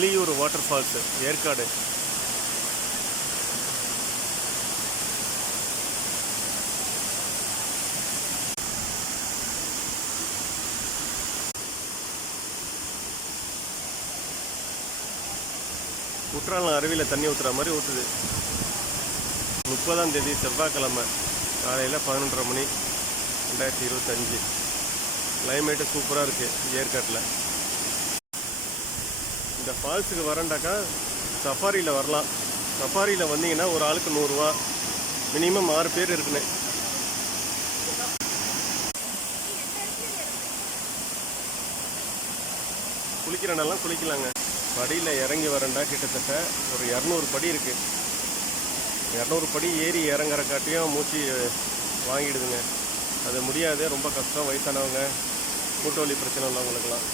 Kiliyur water falls Yercaud. Courtallam அருவியில் தண்ணி ஊற்றுற மாதிரி ஊற்றுது. 30ஆம் தேதி செவ்வாய்க்கிழமை காலையில் 11:30 மணி 2025. கிளைமேட்டு சூப்பராக இருக்குது ஏற்காட்டில். இந்த ஃபால்ஸுக்கு வரண்டாக்கா சஃபாரியில் வரலாம். சஃபாரியில் வந்தீங்கன்னா ஒரு ஆளுக்கு 100 ரூபா, மினிமம் 6 பேர் இருக்குன்னு. குளிக்கிறனாலாம் குளிக்கலாங்க. படியில் இறங்கி வரண்டா கிட்டத்தட்ட ஒரு 200 படி இருக்குது. 200 படி ஏறி இறங்குற காட்டியும் மூச்சு வாங்கிடுதுங்க. அது முடியாது, ரொம்ப கஷ்டம். வயசானவங்க, மூட்டு வலி பிரச்சனை உள்ளவங்களுக்கெல்லாம்.